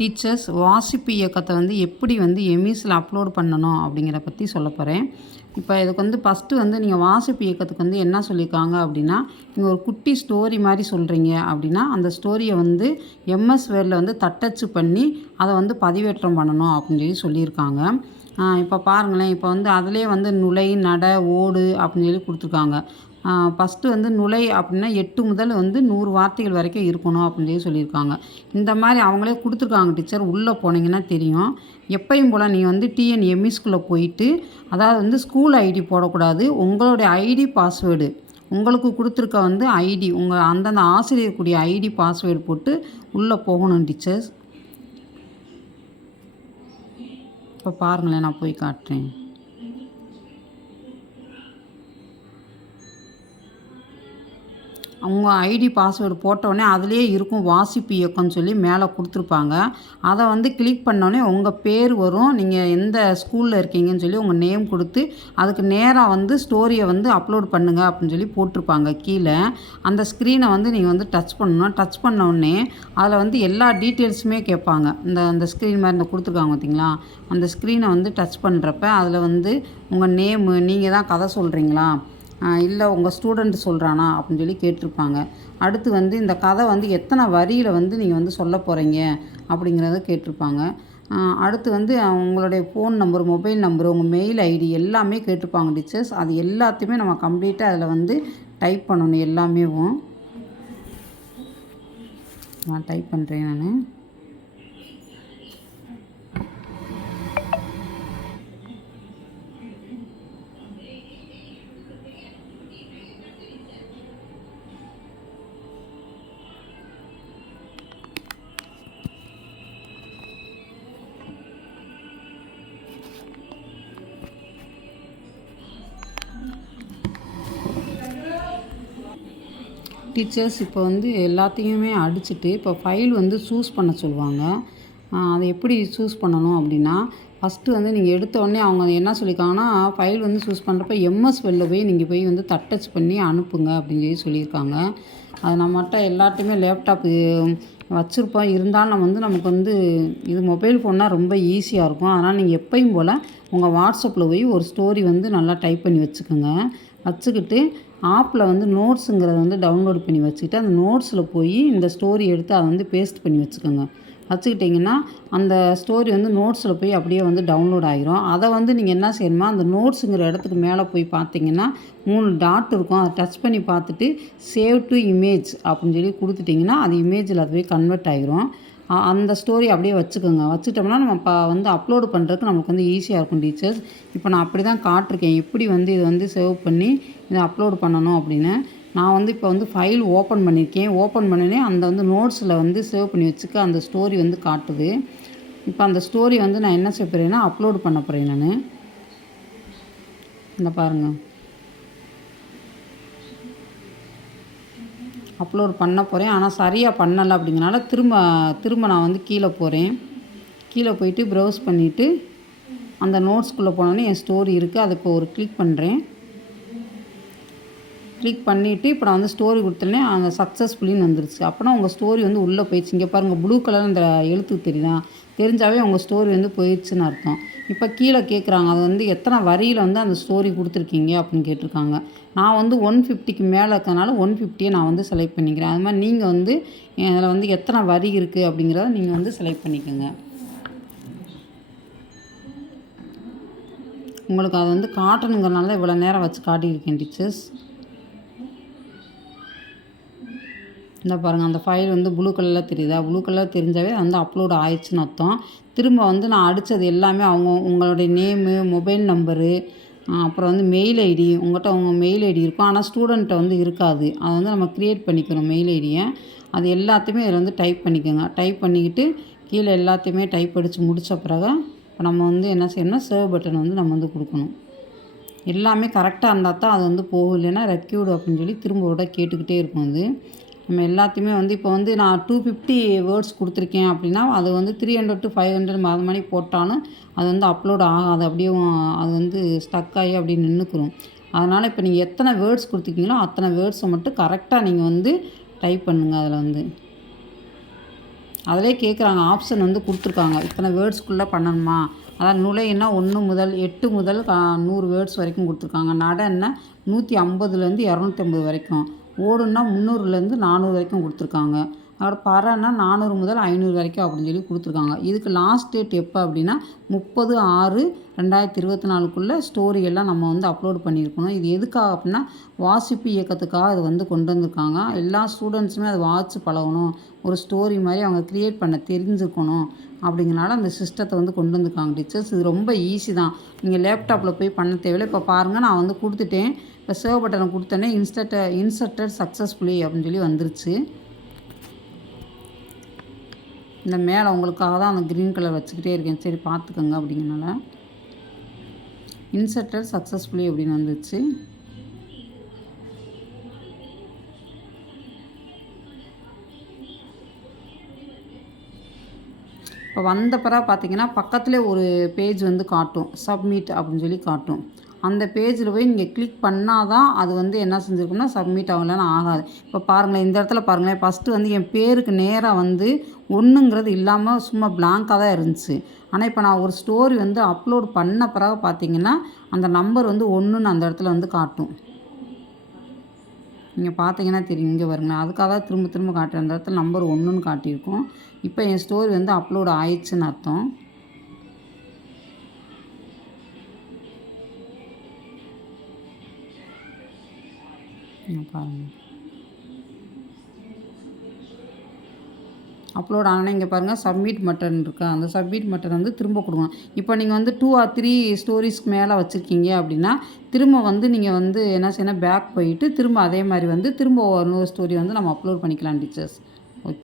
Teachers வாசிப்பு இயக்கத்தை வந்து எப்படி வந்து எம்இஸில் அப்லோட் பண்ணணும் அப்படிங்கிறத பற்றி சொல்ல போகிறேன். இப்போ இதுக்கு வந்து ஃபஸ்ட்டு வந்து நீங்கள் வாசிப்பு இயக்கத்துக்கு வந்து என்ன சொல்லியிருக்காங்க அப்படின்னா, நீங்கள் ஒரு குட்டி ஸ்டோரி மாதிரி சொல்கிறீங்க அப்படின்னா, அந்த ஸ்டோரியை வந்து எம்எஸ் வேர்டில் வந்து தட்டச்சு பண்ணி அதை வந்து பதிவேற்றம் பண்ணணும் அப்படின்னு சொல்லியிருக்காங்க. இப்போ பாருங்களேன், இப்போ வந்து அதிலே வந்து நுழை, நட, ஓடு அப்படின்னு கொடுத்துருக்காங்க. ஃபஸ்ட்டு வந்து நுழை அப்படின்னா 8 முதல் வந்து 100 வார்த்தைகள் வரைக்கும் இருக்கணும் அப்படின்னு சொல்லியிருக்காங்க. இந்த மாதிரி அவங்களே கொடுத்துருக்காங்க டீச்சர். உள்ளே போனீங்கன்னா தெரியும். எப்பயும் போல் நீங்கள் வந்து டிஎன்எம்இஸ்குள்ளே போயிட்டு, அதாவது வந்து ஸ்கூல் ஐடி போடக்கூடாது. உங்களுடைய ஐடி பாஸ்வேர்டு உங்களுக்கு கொடுத்துருக்க வந்து ஐடி உங்கள் அந்தந்த ஆசிரியருக்குரிய ஐடி பாஸ்வேர்டு போட்டு உள்ளே போகணும் டீச்சர்ஸ். இப்போ பாருங்களேன், நான் போய் காட்டுறேன். அவங்க ஐடி பாஸ்வேர்டு போட்டோடனே அதிலே இருக்கும் வாசிப்பு இயக்கம்னு சொல்லி மேலே கொடுத்துருப்பாங்க. அதை வந்து கிளிக் பண்ணோடனே உங்கள் பேர் வரும். நீங்கள் எந்த ஸ்கூலில் இருக்கீங்கன்னு சொல்லி உங்கள் நேம் கொடுத்து அதுக்கு நேராக வந்து ஸ்டோரியை வந்து அப்லோட் பண்ணுங்கள் அப்படின்னு சொல்லி போட்டிருப்பாங்க கீழே. அந்த ஸ்க்ரீனை வந்து நீங்கள் வந்து டச் பண்ணணும். டச் பண்ணோடனே அதில் வந்து எல்லா டீட்டெயில்ஸுமே கேட்பாங்க. அந்த ஸ்க்ரீன் மாதிரி இந்த கொடுத்துருக்காங்க பார்த்தீங்களா, அந்த ஸ்க்ரீனை வந்து டச் பண்ணுறப்ப அதில் வந்து உங்கள் நேமு, நீங்கள் தான் கதை சொல்கிறீங்களா இல்லை உங்கள் ஸ்டூடெண்ட் சொல்கிறானா அப்படின்னு சொல்லி கேட்டிருப்பாங்க. அடுத்து வந்து இந்த கதை வந்து எத்தனை வரியில் வந்து நீங்கள் வந்து சொல்ல போகிறீங்க அப்படிங்கிறத கேட்டிருப்பாங்க. அடுத்து வந்து உங்களுடைய ஃபோன் நம்பர், மொபைல் நம்பர், உங்கள் மெயில் ஐடி எல்லாமே கேட்டிருப்பாங்க டீச்சர்ஸ். அது எல்லாத்தையுமே நம்ம கம்ப்ளீட்டாக அதில் வந்து டைப் பண்ணணும். எல்லாமேவும் நான் டைப் பண்ணுறேன். நான் டீச்சர்ஸ் இப்போ வந்து எல்லாத்தையுமே அடிச்சுட்டு இப்போ ஃபைல் வந்து சூஸ் பண்ண சொல்லுவாங்க. அதை எப்படி சூஸ் பண்ணணும் அப்படின்னா, ஃபஸ்ட்டு வந்து நீங்கள் எடுத்தோடனே அவங்க என்ன சொல்லியிருக்காங்கன்னா, ஃபைல் வந்து சூஸ் பண்ணுறப்ப எம்எஸ் வேர்டில் போய் நீங்கள் போய் வந்து தட்டச் பண்ணி அனுப்புங்க அப்படின்னு சொல்லியிருக்காங்க. அது நம்மகிட்ட எல்லாத்தையுமே லேப்டாப்பு வச்சுருப்போம். இருந்தாலும் நமக்கு வந்து இது மொபைல் ஃபோன்னால் ரொம்ப ஈஸியாக இருக்கும். அதனால் நீங்கள் எப்பயும் போல் உங்கள் வாட்ஸ்அப்பில் போய் ஒரு ஸ்டோரி வந்து நல்லா டைப் பண்ணி வச்சுக்கோங்க. வச்சுக்கிட்டு ஆப்பில் வந்து நோட்ஸுங்கிறத வந்து டவுன்லோட் பண்ணி வச்சுக்கிட்டு அந்த நோட்ஸில் போய் இந்த ஸ்டோரி எடுத்து அதை வந்து பேஸ்ட் பண்ணி வச்சுக்கோங்க. வச்சுக்கிட்டிங்கன்னா அந்த ஸ்டோரி வந்து நோட்ஸில் போய் அப்படியே வந்து டவுன்லோட் ஆகிரும். அதை வந்து நீங்கள் என்ன செய்யணுமா, அந்த நோட்ஸுங்கிற இடத்துக்கு மேலே போய் பார்த்தீங்கன்னா 3 டாட் இருக்கும். அதை டச் பண்ணி பார்த்துட்டு சேவ் டு இமேஜ் அப்படின்னு சொல்லி கொடுத்துட்டிங்கன்னா அது இமேஜில் அது போய் கன்வெர்ட் ஆகிரும். அந்த ஸ்டோரி அப்படியே வச்சுக்கோங்க. வச்சுட்டோம்னா நம்ம வந்து அப்லோடு பண்ணுறதுக்கு நமக்கு வந்து ஈஸியாக இருக்கும் டீச்சர்ஸ். இப்போ நான் அப்படி தான் காட்டிருக்கேன், எப்படி வந்து இது வந்து சேவ் பண்ணி இதை அப்லோடு பண்ணணும் அப்படின்னு. நான் வந்து இப்போ வந்து ஃபைல் ஓப்பன் பண்ணியிருக்கேன். ஓப்பன் பண்ணினே அந்த வந்து நோட்ஸில் வந்து சேவ் பண்ணி வச்சுக்க அந்த ஸ்டோரி வந்து காட்டுது. இப்போ அந்த ஸ்டோரி வந்து நான் என்ன செய்ய போகிறேன்னா அப்லோடு பண்ண போகிறேன். நான் இந்த பாருங்கள், அப்லோட் பண்ண போகிறேன். ஆனால் சரியாக பண்ணலை அப்படிங்கிறனால திரும்ப நான் வந்து கீழே போகிறேன். கீழே போயிட்டு ப்ரௌஸ் பண்ணிவிட்டு அந்த நோட்ஸ்குள்ளே போனோன்னே என் ஸ்டோரி இருக்குது. அதை இப்போ ஒரு கிளிக் பண்ணுறேன். கிளிக் பண்ணிவிட்டு இப்போ நான் வந்து ஸ்டோரி கொடுத்தோன்னே அந்த சக்ஸஸ்ஃபுல்லின்னு வந்துருச்சு. அப்போனா உங்கள் ஸ்டோரி வந்து உள்ளே போயிடுச்சு. இங்கே பாருங்கள், ப்ளூ கலர் அந்த எழுத்து தெரிஞ்சாவே உங்கள் ஸ்டோரி வந்து போயிடுச்சுன்னு அர்த்தம். இப்போ கீழே கேட்குறாங்க, அது வந்து எத்தனை வரியில் வந்து அந்த ஸ்டோரி கொடுத்துருக்கீங்க அப்படின்னு கேட்டிருக்காங்க. நான் வந்து 150க்கு மேலே இருக்கிறதுனால 150 நான் வந்து செலக்ட் பண்ணிக்கிறேன். அது மாதிரி நீங்கள் வந்து அதில் வந்து எத்தனை வரி இருக்குது அப்படிங்கிறத நீங்கள் வந்து செலக்ட் பண்ணிக்கோங்க. உங்களுக்கு அது வந்து காட்டணுங்கிறனால இவ்வளோ நேரம் வச்சு காட்டியிருக்கேன் டீச்சர்ஸ். இந்த பாருங்கள், அந்த ஃபைல் வந்து ப்ளூ கலரில் தெரியுதா? ப்ளூ கலர் தெரிஞ்சாவே வந்து அப்லோட் ஆயிடுச்சுன்னு அர்த்தம். திரும்ப வந்து நான் அடித்தது எல்லாமே உங்களுடைய நேமு, மொபைல் நம்பரு, அப்புறம் வந்து மெயில் ஐடி. உங்கள்கிட்ட உங்கள் மெயில் ஐடி இருக்கும், ஆனால் ஸ்டூடெண்ட்டை வந்து இருக்காது. அதை வந்து நம்ம க்ரியேட் பண்ணிக்கணும் மெயில் ஐடியை. அது எல்லாத்தையுமே இதில் வந்து டைப் பண்ணிக்கோங்க. டைப் பண்ணிக்கிட்டு கீழே எல்லாத்தையுமே டைப் அடித்து முடித்த பிறகு இப்போ நம்ம வந்து என்ன செய்யணும்னா சேவ் பட்டன் வந்து நம்ம வந்து கொடுக்கணும். எல்லாமே கரெக்டாக இருந்தால் தான் அது வந்து போகும். இல்லைன்னா ரெக்யூடு அப்படின்னு சொல்லி திரும்ப விட கேட்டுக்கிட்டே இருக்கும். அது நம்ம எல்லாத்தையுமே வந்து இப்போ வந்து நான் 250 வேர்ட்ஸ் கொடுத்துருக்கேன் அப்படின்னா அது வந்து 300 to 500 அது மாதிரி போட்டாலும் அது வந்து அப்லோட் ஆகாது. அப்படியே அது வந்து ஸ்டக் ஆகி அப்படியே நின்றுக்குரும். அதனால் இப்போ நீங்கள் எத்தனை வேர்ட்ஸ் கொடுத்துருக்கீங்களோ அத்தனை வேர்ட்ஸை மட்டும் கரெக்டாக நீங்கள் வந்து டைப் பண்ணுங்கள். அதில் வந்து அதிலே கேட்குறாங்க, ஆப்ஷன் வந்து கொடுத்துருக்காங்க. இத்தனை வேர்ட்ஸ்க்குள்ளே பண்ணணுமா? அதாவது நுழைன்னா 1 முதல் 8 முதல் 100 வேர்ட்ஸ் வரைக்கும் கொடுத்துருக்காங்க. நடன்னா 150லேருந்து 250 வரைக்கும். ஓடுன்னா 300லேருந்து 400 வரைக்கும் கொடுத்துருக்காங்க. அப்புறம் பறன்னா 400 முதல் 500 வரைக்கும் அப்படின்னு சொல்லி கொடுத்துருக்காங்க. இதுக்கு லாஸ்ட் டேட் எப்போ அப்படின்னா 30/6/2024க்குள்ளே ஸ்டோரி எல்லாம் நம்ம வந்து அப்லோட் பண்ணியிருக்கணும். இது எதுக்காக அப்படின்னா வாசிப்பு இயக்கத்துக்காக அது வந்து கொண்டு வந்திருக்காங்க. எல்லா ஸ்டூடெண்ட்ஸுமே அதை வாட்ச் பழகணும், ஒரு ஸ்டோரி மாதிரி அவங்க க்ரியேட் பண்ண தெரிஞ்சுக்கணும் அப்படிங்கிறனால அந்த சிஸ்டத்தை வந்து கொண்டு வந்திருக்காங்க டீச்சர்ஸ். இது ரொம்ப ஈஸி தான், நீங்கள் லேப்டாப்பில் போய் பண்ண தேவையில்லை. இப்போ பாருங்கள், நான் வந்து கொடுத்துட்டேன். இப்போ சேவ் பட்டனை கொடுத்தோன்னே இன்சர்ட்டட் சக்ஸஸ்ஃபுல்லி அப்படின்னு சொல்லி வந்துருச்சு. இந்த மேலே உங்களுக்காக தான் அந்த க்ரீன் கலர் வச்சுக்கிட்டே இருக்கேன், சரி பார்த்துக்கோங்க அப்படிங்கிறனால. இன்சர்ட்டட் சக்ஸஸ்ஃபுல்லி அப்படின்னு வந்துச்சு. இப்போ வந்த பிறகு பார்த்தீங்கன்னா பக்கத்துலேயே ஒரு பேஜ் வந்து காட்டும், சப்மிட் அப்படின்னு சொல்லி காட்டும். அந்த பேஜில் போய் நீங்கள் கிளிக் பண்ணால் தான் அது வந்து என்ன செஞ்சுருக்குன்னா சப்மிட் ஆகலைன்னா ஆகாது. இப்போ பாருங்களேன், இந்த இடத்துல பாருங்களேன், ஃபஸ்ட்டு வந்து என் பேருக்கு நேராக வந்து 1ங்கிறது இல்லாமல் சும்மா பிளாங்காக தான் இருந்துச்சு. ஆனால் இப்போ நான் ஒரு ஸ்டோரி வந்து அப்லோட் பண்ண பிறகு பார்த்தீங்கன்னா அந்த நம்பர் வந்து 1ன்னு அந்த இடத்துல வந்து காட்டும். நீங்கள் பார்த்தீங்கன்னா தெரியும், இங்கே வருங்களேன், அதுக்காக தான் திரும்ப திரும்ப காட்டுறேன். அந்த இடத்துல நம்பர் 1ன்னு காட்டியிருக்கும். இப்போ என் ஸ்டோரி வந்து அப்லோட் ஆயிடுச்சுன்னு அர்த்தம். பாருங்கள், அப்லோட் ஆனால் இங்கே பாருங்கள் சப்மிட் பட்டன் இருக்கா, அந்த சப்மிட் பட்டன் வந்து திரும்ப கொடுக்கணும். இப்போ நீங்கள் வந்து 2 or 3 ஸ்டோரிஸ்க்கு மேலே வச்சுருக்கீங்க அப்படின்னா திரும்ப வந்து நீங்கள் வந்து என்ன செய்யணும், பேக் போயிட்டு திரும்ப அதே மாதிரி வந்து திரும்ப இன்னொரு ஸ்டோரி வந்து நம்ம அப்லோட் பண்ணிக்கலாம் டீச்சர்ஸ்.